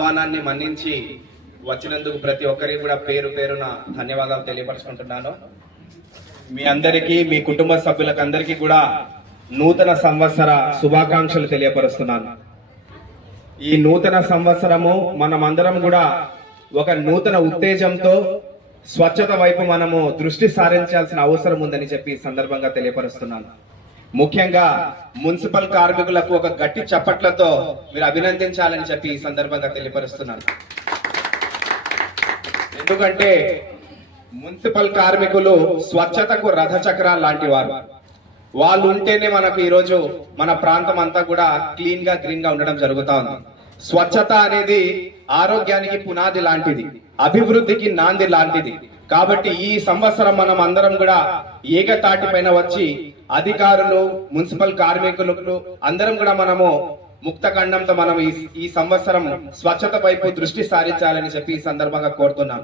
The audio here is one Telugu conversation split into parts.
ఆహ్వానాన్ని మన్నించి వచ్చినందుకు ప్రతి ఒక్కరికి కూడా పేరు పేరున ధన్యవాదాలు తెలియపరుచుకుంటున్నాను. మీ అందరికీ మీ కుటుంబ సభ్యులకు అందరికీ కూడా నూతన సంవత్సర శుభాకాంక్షలు తెలియపరుస్తున్నాను. ఈ నూతన సంవత్సరము మనమందరం కూడా ఒక నూతన ఉత్తేజంతో స్వచ్ఛత వైపు మనము దృష్టి సారించాల్సిన అవసరం ఉందని చెప్పి సందర్భంగా తెలియపరుస్తున్నాను. ముఖ్యంగా మున్సిపల్ కార్మికులకు ఒక గట్టి చప్పట్లతో మీరు అభినందించాలని చెప్పి ఈ సందర్భంగా తెలియపరుస్తున్నాను. ఎందుకంటే మున్సిపల్ కార్మికులు స్వచ్ఛతకు రథ చక్రాలు లాంటి వారు. వాళ్ళు ఉంటేనే మనకు ఈరోజు మన ప్రాంతం అంతా కూడా క్లీన్గా గ్రీన్గా ఉండడం జరుగుతా ఉంది. స్వచ్ఛత అనేది ఆరోగ్యానికి పునాది లాంటిది అభివృద్ధికి నాంది లాంటిది. కాబట్టి ఈ సంవత్సరం మనం అందరం కూడా ఏకతాటి పైన వచ్చి అధికారులు మున్సిపల్ కార్మికులు అందరం కూడా మనము ముక్త ఖండంతో మనం ఈ ఈ సంవత్సరం స్వచ్ఛత వైపు దృష్టి సారించాలని చెప్పి ఈ సందర్భంగా కోరుతున్నాం.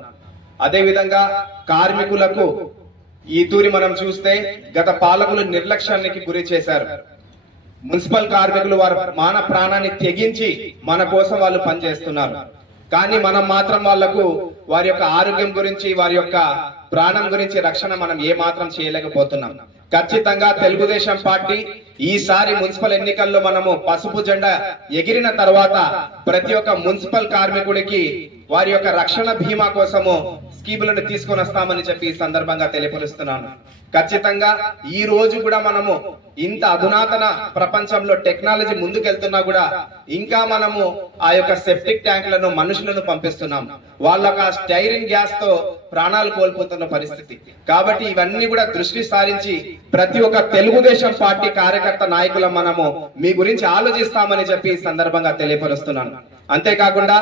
అదే విధంగా కార్మికులకు ఈ తూరి మనం చూస్తే గత పాలకులు నిర్లక్ష్యానికి గురి చేశారు. మున్సిపల్ కార్మికులు వారు మాన ప్రాణాన్ని తెగించి మన కోసం వాళ్ళు పనిచేస్తున్నారు. కానీ మనం మాత్రం వాళ్ళకు వారి యొక్క ఆరోగ్యం గురించి వారి యొక్క ప్రాణం గురించి రక్షణ మనం ఏ మాత్రం చేయలేకపోతున్నాం. ఖచ్చితంగా తెలుగుదేశం పార్టీ ఈసారి మున్సిపల్ ఎన్నికల్లో మనము పసుపు జెండా ఎగిరిన తర్వాత ప్రతి ఒక్క మున్సిపల్ కార్మికుడికి వారి యొక్క రక్షణ బీమా కోసము స్కీములను తీసుకొని వస్తామని చెప్పి ఈ సందర్భంగా తెలియపరుస్తున్నాను. ఖచ్చితంగా ఈ రోజు కూడా మనము ఇంత అధునాతన ప్రపంచంలో టెక్నాలజీ ముందుకెళ్తున్నా కూడా ఇంకా మనము ఆ యొక్క సెప్టిక్ ట్యాంకులను మనుషులను పంపిస్తున్నాం. వాళ్ళకు ఆ స్టైరిన్ గ్యాస్తో ప్రాణాలు కోల్పోతున్న పరిస్థితి. కాబట్టి ఇవన్నీ కూడా దృష్టి సారించి ప్రతి ఒక్క తెలుగుదేశం పార్టీ కార్యకర్త నాయకుల మనము మీ గురించి ఆలోచిస్తామని చెప్పి ఈ సందర్భంగా తెలియపరుస్తున్నాను. అంతేకాకుండా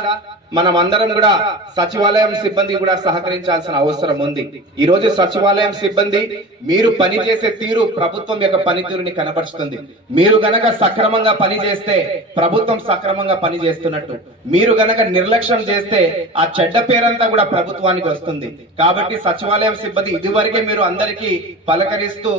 మనం అందరం కూడా సచివాలయం సిబ్బంది కూడా సహకరించాల్సిన అవసరం ఉంది. ఈ రోజు సచివాలయం సిబ్బంది మీరు పనిచేసే తీరు ప్రభుత్వం యొక్క పనితీరుని కనబరుస్తుంది. మీరు గనక సక్రమంగా పనిచేస్తే ప్రభుత్వం సక్రమంగా పనిచేస్తున్నట్టు. మీరు గనక నిర్లక్ష్యం చేస్తే ఆ చెడ్డ పేరంతా కూడా ప్రభుత్వానికి వస్తుంది. కాబట్టి సచివాలయం సిబ్బంది ఇదివరకే మీరు అందరికీ పలకరిస్తూ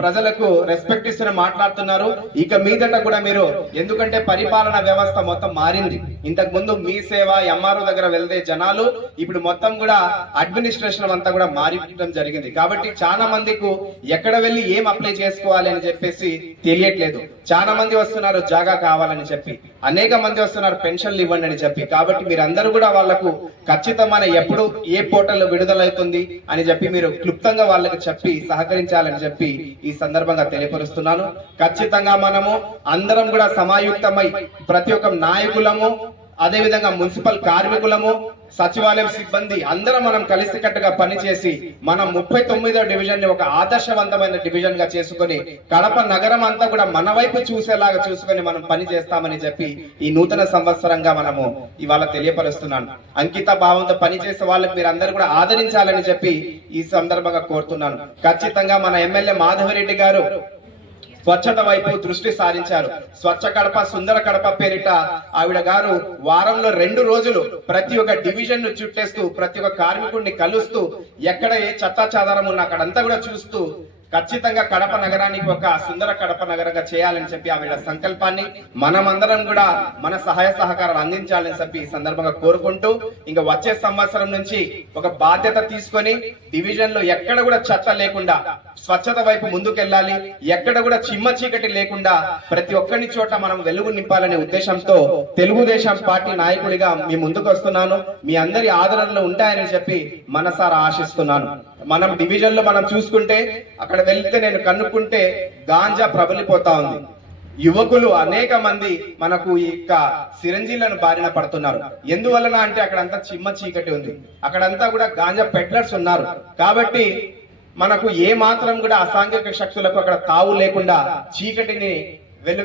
ప్రజలకు రెస్పెక్ట్ ఇస్తూనే మాట్లాడుతున్నారు. ఇక మీదట కూడా మీరు ఎందుకంటే పరిపాలన వ్యవస్థ మొత్తం మారింది. ఇంతకు ముందు మీ సేవ ఎంఆర్ఓ దగ్గర వెళ్తే జనాలు ఇప్పుడు మొత్తం కూడా అడ్మినిస్ట్రేషన్ అంతా కూడా మారిపోవడం జరిగింది. కాబట్టి చాలా మందికి ఎక్కడ వెళ్ళి ఏం అప్లై చేసుకోవాలి అని చెప్పేసి తెలియట్లేదు. చాలా మంది వస్తున్నారు జాగా కావాలని చెప్పి. అనేక మంది వస్తున్నారు పెన్షన్లు ఇవ్వండి అని చెప్పి. కాబట్టి మీరందరూ కూడా వాళ్ళకు ఖచ్చితమైన ఎప్పుడు ఏ పోర్టల్ విడుదలవుతుంది అని చెప్పి మీరు క్లుప్తంగా వాళ్ళకి చెప్పి సహకరించాలని చెప్పి ఈ సందర్భంగా తెలియపరుస్తున్నాను. ఖచ్చితంగా మనము అందరం కూడా సమాయుక్తమై ప్రతి ఒక్క నాయకులము అదేవిధంగా మున్సిపల్ కార్మికులము సచివాలయం సిబ్బంది అందరం మనం కలిసికట్టుగా పనిచేసి మనం ముప్పై తొమ్మిదో డివిజన్ని ఒక ఆదర్శవంతమైన డివిజన్గా చేసుకొని కడప నగరం అంతా కూడా మన వైపు చూసేలాగా చూసుకొని మనం పని చేస్తామని చెప్పి ఈ నూతన సంవత్సరంగా మనము ఇవాళ తెలియపరుస్తున్నాను అంకిత భావంతో పనిచేసే వాళ్ళకి మీరు అందరూ కూడా ఆదరించాలని చెప్పి ఈ సందర్భంగా కోరుతున్నాను. ఖచ్చితంగా మన ఎమ్మెల్యే మాధవరెడ్డి గారు స్వచ్ఛత వైపు దృష్టి సారించారు. స్వచ్ఛ కడప సుందర కడప పేరిట ఆవిడ గారు వారంలో రెండు రోజులు ప్రతి ఒక్క డివిజన్ను చుట్టేస్తూ ప్రతి ఒక్క కార్మికుడిని కలుస్తూ ఎక్కడ ఏ చెత్తా చెదారం ఉన్నా అక్కడంతా కూడా చూస్తూ ఖచ్చితంగా కడప నగరానికి ఒక సుందర కడప నగరంగా చేయాలని చెప్పి ఆవిడ సంకల్పాన్ని మనమందరం కూడా మన సహాయ సహకారాలు అందించాలని చెప్పి ఈ సందర్భంగా కోరుకుంటూ ఇంకా వచ్చే సంవత్సరం నుంచి ఒక బాధ్యత తీసుకొని డివిజన్లో ఎక్కడ కూడా చెత్త లేకుండా స్వచ్ఛత వైపు ముందుకెళ్ళాలి ఎక్కడ కూడా చిమ్మ చీకటి లేకుండా ప్రతి ఒక్కరి చోట మనం వెలుగు నింపాలనే ఉద్దేశంతో తెలుగుదేశం పార్టీ నాయకుడిగా మీ ముందుకు వస్తున్నాను. మీ అందరి ఆదరణలో ఉంటాయని చెప్పి మనసారా ఆశిస్తున్నాను. మనం డివిజన్లో మనం చూసుకుంటే అక్కడ వెళ్తే నేను కనుక్కుంటే గాంజా ప్రబలిపోతా ఉంది. యువకులు అనేక మంది మనకు ఈ యొక్క సిరంజీలను బారిన పడుతున్నారు. ఎందువలన అంటే అక్కడంతా చిమ్మ చీకటి ఉంది. అక్కడంతా కూడా గాంజా పెట్లర్స్ ఉన్నారు. కాబట్టి మనకు ఏ మాత్రం కూడా అసాంఘిక శక్తులకు అక్కడ తావు లేకుండా చీకటిని వెలు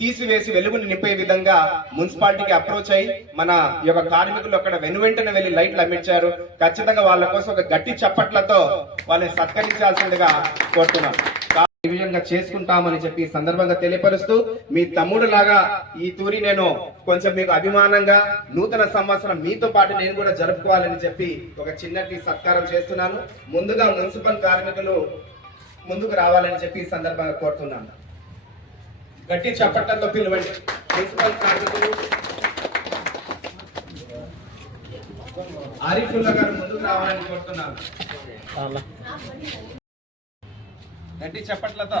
తీసివేసి వెలుగుని నింపే విధంగా మున్సిపాలిటీకి అప్రోచ్ అయ్యి మన ఈ యొక్క కార్మికులు అక్కడ వెనువెంటనే వెళ్ళి లైట్లు అమ్మించారు ఖచ్చితంగా వాళ్ళ కోసం ఒక గట్టి చప్పట్లతో వాళ్ళని సత్కరించాల్సిందిగా కోరుతున్నాం. ఈ విధంగా చేసుకుంటామని చెప్పి సందర్భంగా తెలియపరుస్తూ మీ తమ్ముడు లాగా ఈ తూరి నేను కొంచెం మీకు అభిమానంగా నూతన సంవత్సరం మీతో పాటు నేను కూడా జరుపుకోవాలని చెప్పి ఒక చిన్నటి సత్కారం చేస్తున్నాను. ముందుగా మున్సిపల్ కార్మికులు ముందుకు రావాలని చెప్పి ఈ సందర్భంగా కోరుతున్నాను. గట్టి చప్పట్లతో పిలవండి. మున్సిపల్ కార్మికులు. ఆరిఫుల్లా గారు ముందుకు రావాలని కోరుతున్నాను. గట్టి చెప్పట్లతో.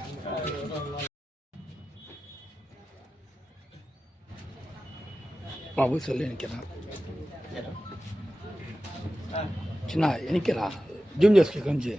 బాబు సెల్ ఎనికిరా చిన్న ఎనికిరా జూమ్ చేసుకో కొంచెం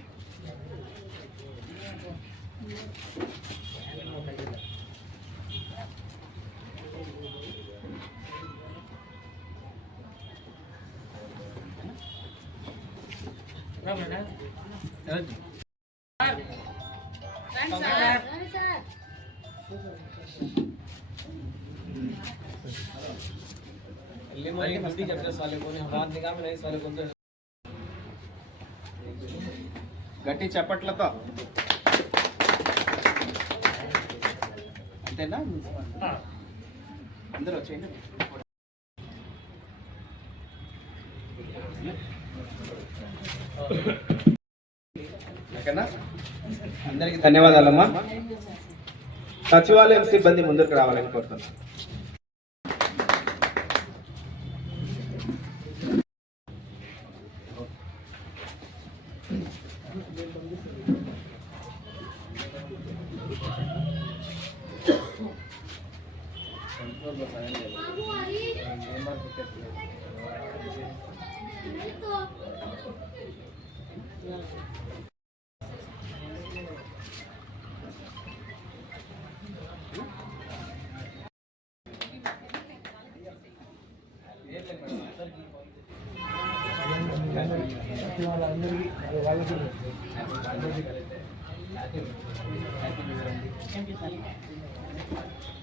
గట్టి చెప్పట్లతో. అంతేనా? అందరూ వచ్చేయండి. ఓకేనా అందరికి ధన్యవాదాలమ్మా. సచివాలయం సిబ్బంది ముందుకు రావాలని కోరుతున్నాను. వాళ్ళందరికీ వాళ్ళకి అందరికీ కలిపి హ్యాపీ హ్యాపీ